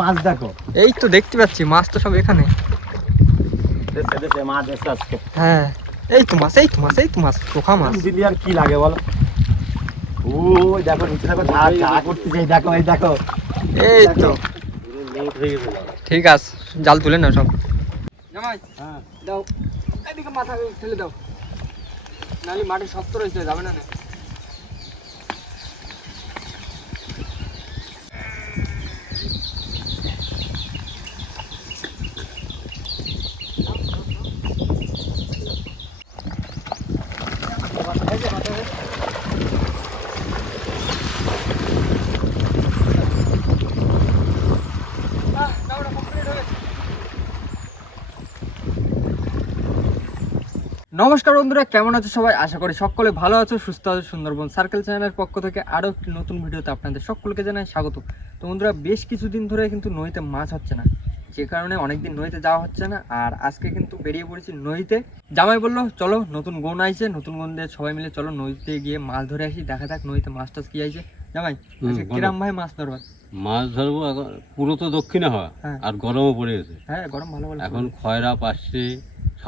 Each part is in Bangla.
মাছ দেখো। এই তো দেখতে পাচ্ছি মাছ তো সব এখানে। মাছ এসে আজকে। হ্যাঁ এই তো মাছ এই তো মাছ এই তো মাছ চোখা মাছ। দিদি আর কি লাগে বলো? দেখো নিচে দেখো দেখো এই দেখো। এই তো। হয়ে ঠিক আছে জাল তুলে নাও সব। জামাই হ্যাঁ। দাও। এদিকে মাথা ঠেলে দাও। নালি মাটি শক্ত রয়েছে যাবে না। নমস্কার বন্ধুরা কেমন আছো সবাই? আশা করি সকলে ভালো আছো সুস্থ আছো সুন্দরবন সার্কেল চ্যানেলের পক্ষ থেকে আরও একটি নতুন ভিডিওতে আপনাদের সকলকে জানাই স্বাগত। তো বন্ধুরা বেশ কিছুদিন ধরে কিন্তু নদীতে মাছ হচ্ছে না। যে কারণে অনেকদিন নদীতে যাওয়া হচ্ছে না আর আজকে কিন্তু বেরিয়ে পড়েছি নদীতে। জামাই বলল চলো নতুন গোন আইছে নতুন গোন দিয়ে সবাই মিলে চলো নদীতে গিয়ে মাছ ধরে আসি দেখা যাক নদীতে মাছ টাছ কি আইছে। জামাই কিরাম ভাই মাছ ধরবার? মাছ ধরবো এখন পুরো তো দক্ষিণে হয় হ্যাঁ। আর গরমও পড়ে গেছে। হ্যাঁ গরম ভালো ভালো এখন খয়রা পাশে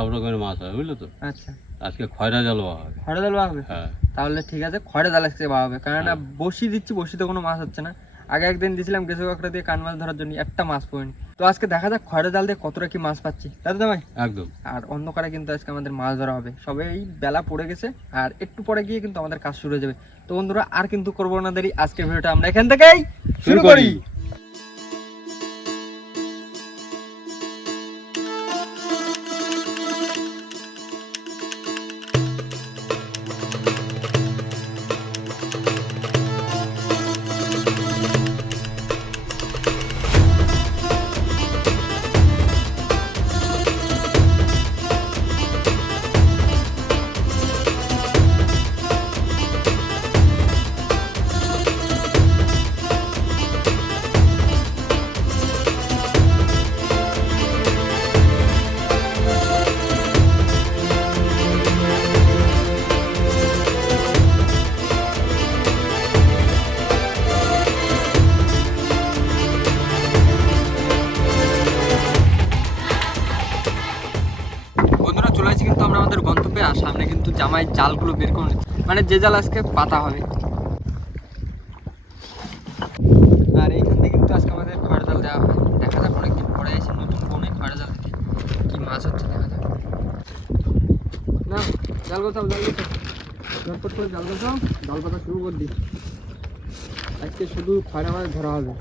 সব রকমের মাছ হয় বুঝলো তো? আচ্ছা। আজকে খয়রা জাল হওয়া হবে। খড়ে জাল হবে হ্যাঁ। তাহলে ঠিক আছে খড়ে জাল আজকে পাওয়া হবে। কারণ হ্যাঁ। বসি দিচ্ছি বসিতে কোনো মাছ হচ্ছে না। আগে একদিন দিয়েছিলাম গেসু কাঁকড়া দিয়ে কান মাছ ধরার জন্য একটা মাছ পড়েনি। তো আজকে দেখা যাক খড়ে জাল দিয়ে কতটা কি মাছ পাচ্ছি। দাদা ভাই একদম। আর অন্ধকারে কিন্তু আজকে আমাদের মাছ ধরা হবে। সবে এই বেলা পড়ে গেছে আর একটু পরে গিয়ে কিন্তু আমাদের কাজ শুরু হয়ে যাবে। তো বন্ধুরা আর কিন্তু করব না দেরি। আজকের ভিডিওটা আমরা এখান থেকেই শুরু করি। কিন্তু জালগুলো বের করে মানে যে জাল আজকে পাতা হবে। আর এইখান থেকে কিন্তু আজকে আমাদের খড় জাল দেওয়া হবে। দেখা যাক অনেকদিন পরে এসে নতুন বনে খড় জাল থেকে কি মাছ হচ্ছে দেখা যাক। না, জাল গোছাও, জাল ঝটপট করে জাল গোছাও, জাল পাতা শুরু করে দিই। আজকে শুধু খয়রা মাছ ধরা হবে।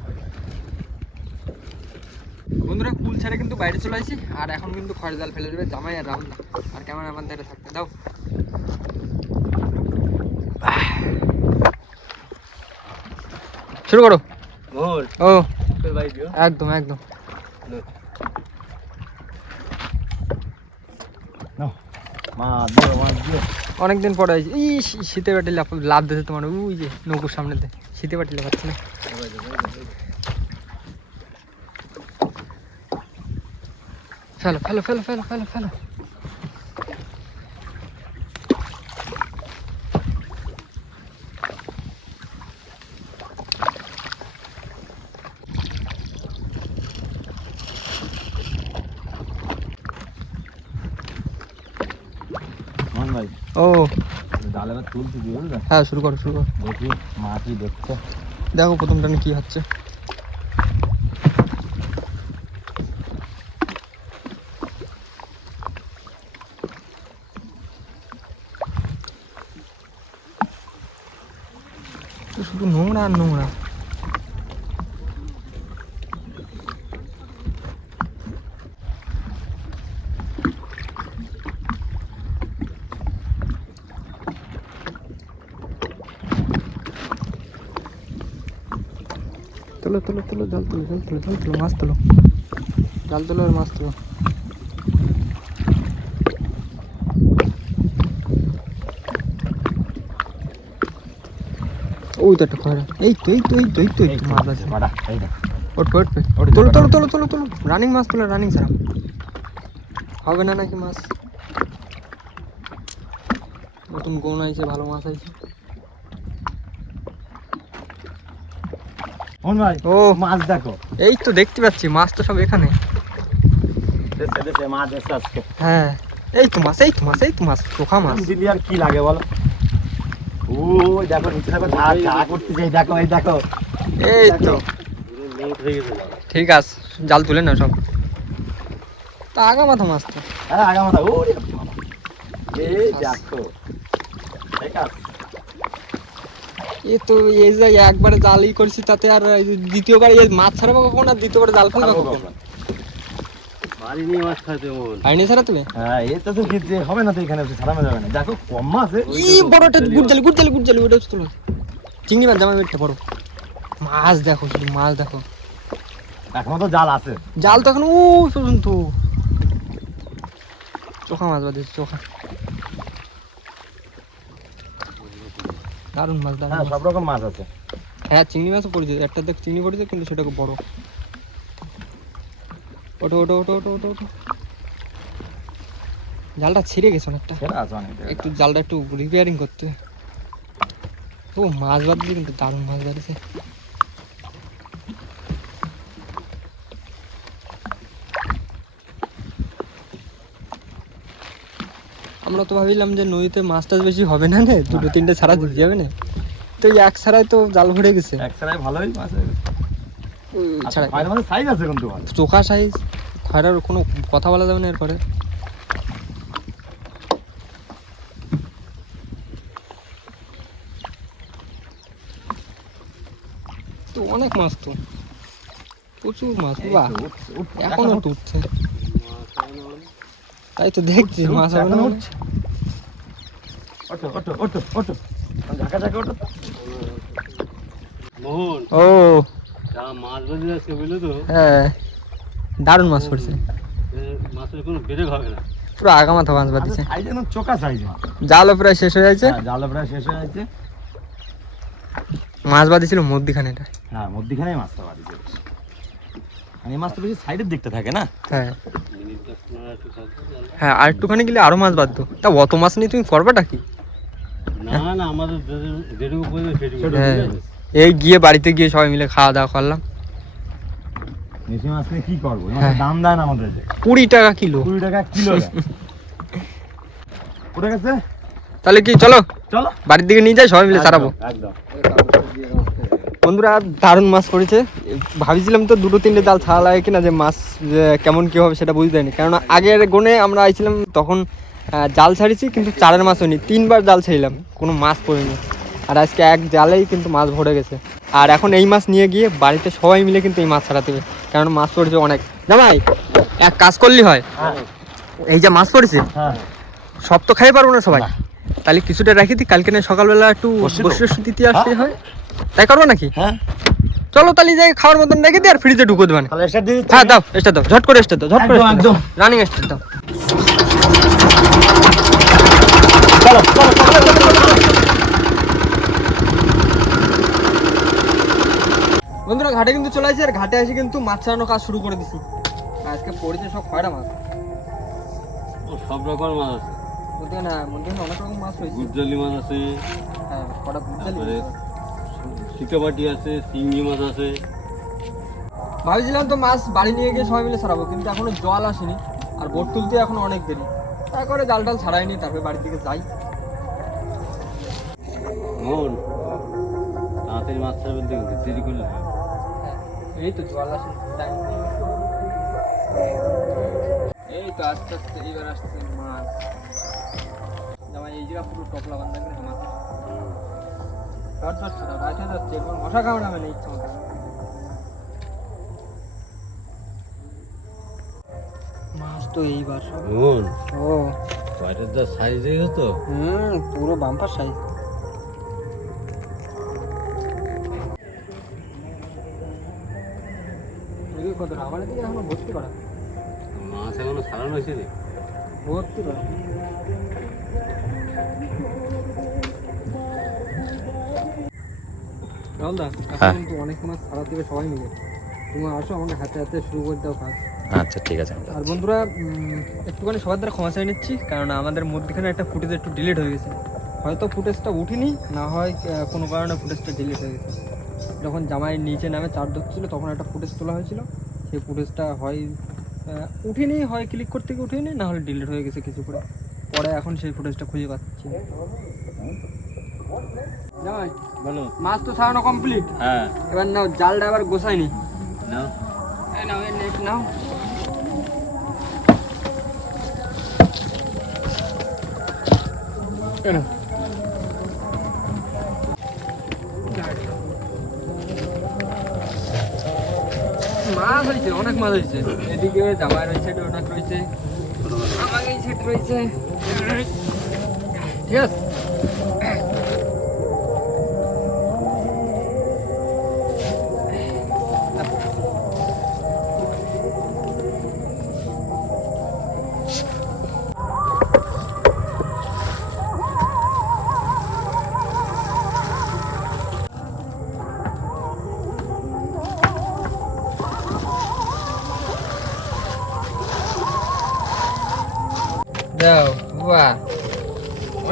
বন্ধুরা, কুল ছেড়ে কিন্তু বাইরে চলে আসি। আর এখন কিন্তু খড় জাল ফেলে দেবে জামাই আর রাহুল। আর কেমন আমার ধারে থাকতে দাও। শুরু করো। ও। ভাই একদম একদম। অনেকদিন পরে আইছি। ই শীতে বাটি লাভ লাভ দিতে তোমার। ওই যে নৌকুর সামনেতে শীতে বাটি লাগাচ্ছে না। ফেলো ফেলো ফেলো ফেলো ফেলো ফেলো মন ভাই ও। দিও বুঝলে হ্যাঁ শুরু করো শুরু করো। দেখি মাছই দেখছে। দেখো প্রথম টানে কি হচ্ছে। শুধু নোংরা আর নোংরা। তোলো তোলো তোলো জল তোলো জল তোলো জল তোলো মাছ তোলো। জাল তোলো আর মাছ তোলো। ওই তো একটা খয়রা। এই তো এই তো এই তো এই তো এই তো মাছ আছে। বাড়া এই দেখ। উঠবে উঠবে তোলো তোলো তোলো তোলো তোলো। রানিং মাছ তোলো রানিং ছাড়া হবে না নাকি মাছ? নতুন কোন আইছে ভালো মাছ আইছে ও কোন ভাই ও। মাছ দেখো। এই তো দেখতে পাচ্ছি মাছ তো সব এখানে। দেশে দেশে মাছ এসে হ্যাঁ এই তো মাছ এই তো মাছ এই তো মাছ চোখা মাছ। দিদি আর কি লাগে বলো? ওই দেখো নিচে দেখো ঝাড় ঝাড় করতেছে এই দেখো এই দেখো। এই তো। ঠিক আছে জাল তুলে না সব। তা আগা মাথা মাছ তো। হ্যাঁ আগা মাথা বাবা। এই দেখো। ঠিক আছে এ তো এই যে একবারে জালই করছি তাতে আর দ্বিতীয়বার এই মাছ ছাড়াবো কখন আর দ্বিতীয়বার জাল ফেলব কখন? বাড়ি মাছ খাইতে মন। আইনি ছাড়া তুমি? হ্যাঁ এটা তো কি হবে না তো এখানে এসে যাবে না। দেখো কম মাছ ই বড়টা গুড় জালি গুড় জালি গুড় জালি ওটা তুলো চিংড়ি মাছ জামা বড় মাছ দেখো শুধু মাছ দেখো। এখনও তো জাল আছে। জাল তো এখন ও পর্যন্ত। চোখা মাছ বাদে চোখা। দারুণ মাছ দারুণ হ্যাঁ সব রকম মাছ আছে। হ্যাঁ চিংড়ি মাছও পড়েছে। একটা দেখ চিংড়ি পড়েছে কিন্তু সেটাকে বড়। ওটো ওটো ওটো ওটো ওটো ওটো জালটা ছিঁড়ে গেছে অনেকটা। একটু জালটা একটু রিপেয়ারিং করতে। ও মাছ বাদ দিয়ে কিন্তু দারুণ মাছ বাড়িছে আমরা তো ভাবিলাম যে নদীতে মাছ টাছ বেশি হবে না রে দুটো তিনটে ছাড়া দিতে যাবে না। তো এই এক ছাড়াই তো জাল ভরে গেছে। এক ছাড়াই ভালোই মাছ ফাইনাল মানে সাইজ আছে কিন্তু ভালো। চোখা সাইজ খয়রার কোনো কথা বলা যাবে না এরপরে। তো অনেক মাছ তো। প্রচুর মাছ বাহ। এখনও তো উঠছে। তাই তো দেখছি মাছ হবে না উঠছে। মোহন ও। যা মাছ বুঝলে তো? হ্যাঁ দারুণ মাছ পড়ছে মাছের কোনো ব্রেক হবে না। পুরো আগা মাথা মাছ বাঁধিছে। সাইজ যেন চোকা সাইজ জালও প্রায় শেষ হয়ে যাচ্ছে হ্যাঁ, জাল প্রায় শেষ হয়ে যাচ্ছে মাছ বাঁধিছিল মধ্যিখানে এটা। হ্যাঁ মধ্যিখানে মাছটা আর এই মাছটা বেশি সাইডের দিকটা থাকে না? হ্যাঁ। হ্যাঁ আর একটুখানি গেলে আরও মাছ বাঁধতো তা অত মাছ নিয়ে তুমি করবাটা কি? না না আমাদের হ্যাঁ? এই গিয়ে বাড়িতে গিয়ে সবাই মিলে খাওয়া দাওয়া করলাম। দেশি মাছ নিয়ে কি করব? এই হ্যাঁ। মাছের দাম দেয় আমাদের কুড়ি টাকা কিলো। কুড়ি টাকা কিলো দেয়। গেছে? তাহলে কি চলো? চলো। বাড়ির দিকে নিয়ে যাই সবাই মিলে ছাড়াবো একদম। বন্ধুরা দারুণ মাছ পড়েছে। ভাবছিলাম তো দুটো তিনটে জাল ছাড়া লাগে কিনা যে মাছ যে কেমন কি হবে সেটা বুঝতে পারিনি। কেননা আগের গুণে আমরা আইছিলাম তখন জাল ছাড়িছি কিন্তু চারের মাছ হয়নি তিনবার জাল ছাড়িলাম কোনো মাছ পড়েনি। আর আজকে এক জালেই কিন্তু মাছ ভরে গেছে। আর এখন এই মাছ নিয়ে গিয়ে বাড়িতে সবাই মিলে কিন্তু এই মাছ ছাড়াতে হবে কারণ মাছ পড়েছে অনেক। জামাই এক কাজ করলি হয়। হ্যাঁ। এই যে মাছ পড়েছে হ্যাঁ। সব তো খাই পারব না সবাই। তাহলে কিছুটা রাখি দিই কালকে না সকালবেলা একটু বসে দিতে আসতে হয়। তাই করব নাকি? হ্যাঁ। চলো তাহলে যাই খাওয়ার মতন রেখে দিই আর ফ্রিজে ঢুকো দেবেন এসে দিয়ে হ্যাঁ দাও স্টার দাও ঝট করে স্টার দাও ঝট করে একদম। রানিং স্টার দাও। চলো। বন্ধুরা ঘাটে কিন্তু চলে আসি আর ঘাটে এসে কিন্তু মাছ ছাড়ানো কাজ শুরু করে দিছি। আজকে পড়েছে সব খয়রা মাছ। সব রকম মাছ আছে। না মধ্যে অনেক রকম মাছ হয়েছে। গুজ্জলি মাছ আছে। হ্যাঁ কটা বুঝতে শিকাবাটি আছে চিংড়ি মাছ আছে। ভাবছিলাম তো মাছ বাড়ি নিয়ে গিয়ে সবাই মিলে ছাড়াবো কিন্তু এখনও জল আসেনি আর বোট তুলতে এখনও অনেক দেরি। তারপরে জাল টাল ছাড়াইনি তারপরে বাড়ির দিকে যাই। মোহন তাড়াতাড়ি মাছ ছাড়বেন দেখুন দেরি করলে হবে। এই তো জল আসে টাইম এই তো আস্তে আস্তে এইবার আসছে মাছ। জামাই এই জায়গা পুরো টপলা বান্ধা কিন্তু মাছ। ধর ধর ছাড়া বাঁচা মশা কামড়াবে না ইচ্ছা মতো। মাছ তো এইবার। ও। বাইরের যা সাইজ দেখেছ তো হুম পুরো বাম্পার সাইজ কত আমার দিকে এখনও ভর্তি করা। মাছ এখনও ছাড়ানো হয়েছে নি? ভর্তি করা। অনেক মাছ ছাড়া দিবে সবাই মিলে। তুমি আসো আমাকে হাতে হাতে শুরু করে দাও কাজ। আচ্ছা ঠিক আছে আর বন্ধুরা একটুখানি সবার দ্বারা ক্ষমা চাই নিচ্ছি কারণ আমাদের মধ্যখানে একটা ফুটেজ একটু ডিলিট হয়ে গেছে। হয়তো ফুটেজটা উঠিনি না হয় কোনো কারণে ফুটেজটা ডিলিট হয়ে গেছে। যখন জামাই নিচে নামে চার ধরছিল তখন একটা ফুটেজ তোলা হয়েছিল। সেই ফুটেজটা হয় উঠেনি হয় ক্লিক করতে গিয়ে উঠেনি না হলে ডিলিট হয়ে গেছে কিছু করে। পরে এখন সেই ফুটেজটা খুঁজে পাচ্ছি। জামাই বলো। মাছ তো ছাড়ানো কমপ্লিট হ্যাঁ। এবার নাও জালটা আবার গোছায়নি নাও। নাও এই নেট নাও। মাছ হয়েছে অনেক মাছ হয়েছে। এদিকে জামাই রয়েছে ডোনাক রয়েছে। আমাকে সেট রয়েছে। ঠিক আছে।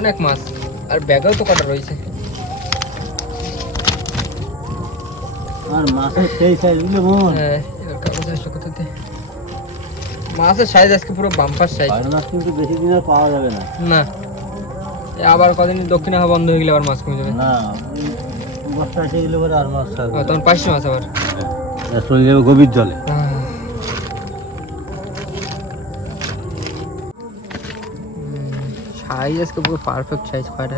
অনেক মাছ আর ব্যাগেও তো কটা রয়েছে। আর মাছের সেই সাইজগুলো বোন? হ্যাঁ এবার কাগজ আসলো কোথাতে মাছের সাইজ আজকে পুরো বাম্পার সাইজ মাছ কিন্তু বেশি দিন আর পাওয়া যাবে না। না। আবার কদিন দক্ষিণ হাওয়া বন্ধ হয়ে গেলে আবার মাছ কমে যাবে। না এসে গেলে পরে আর মাছ থাকবে তখন পাঁচশো মাছ আবার। চলে যাবে গভীর জলে। সাইজ আজকে পুরো পারফেক্ট সাইজ কয়টা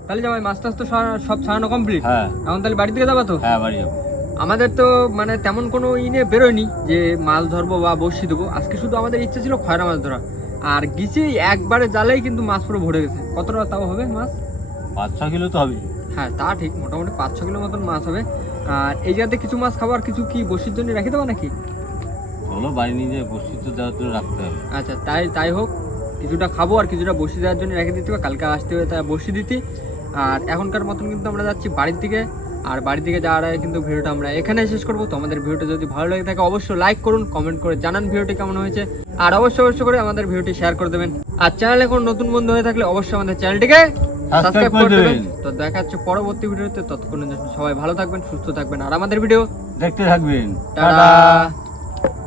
তাহলে যাব মাছ টাছ তো সব ছাড়ানো কমপ্লিট হ্যাঁ। এখন তাহলে বাড়ি থেকে যাব তো? হ্যাঁ বাড়ি যাব। আমাদের তো মানে তেমন কোনো ই নিয়ে বেরোয়নি যে মাছ ধরবো বা বসি দেবো। আজকে শুধু আমাদের ইচ্ছে ছিল খয়রা মাছ ধরা। আর গেছি একবারে জালেই কিন্তু মাছ পুরো ভরে গেছে। কতটা তাও হবে মাছ? পাঁচ ছ কিলো তো হবে হ্যাঁ তা ঠিক। মোটামুটি পাঁচ ছ কিলো মতন মাছ হবে। আর এই জায়গাতে কিছু মাছ খাব আর কিছু কি বসির জন্য রেখে দেবো নাকি? চলো বাড়ি নিয়ে যেয়ে বসি তো দেওয়ার জন্য রাখতে হবে। আচ্ছা তাই তাই হোক। কিছুটা খাব আর কিছুটা বসি দেওয়ার জন্য রেখে দিতে হবে। কালকে আসতে হবে তাই বসি দিতি। আর এখনকার মতন কিন্তু আমরা যাচ্ছি বাড়ির দিকে। আর বাড়ি থেকে যাওয়ার আগে কিন্তু ভিডিওটা আমরা এখানে শেষ করব। তো আমাদের ভিডিওটা যদি ভালো লাগে থাকে অবশ্যই লাইক করুন কমেন্ট করে জানান ভিডিওটি কেমন হয়েছে। আর অবশ্যই অবশ্যই করে আমাদের ভিডিওটি শেয়ার করে দেবেন। আর চ্যানেলে কোনো নতুন বন্ধু হয়ে থাকলে অবশ্যই আমাদের চ্যানেলটিকে সাবস্ক্রাইব করে দেবেন। তো দেখা যাচ্ছে পরবর্তী ভিডিওতে। ততক্ষণ সবাই ভালো থাকবেন সুস্থ থাকবেন আর আমাদের ভিডিও দেখতে থাকবেন। টাটা।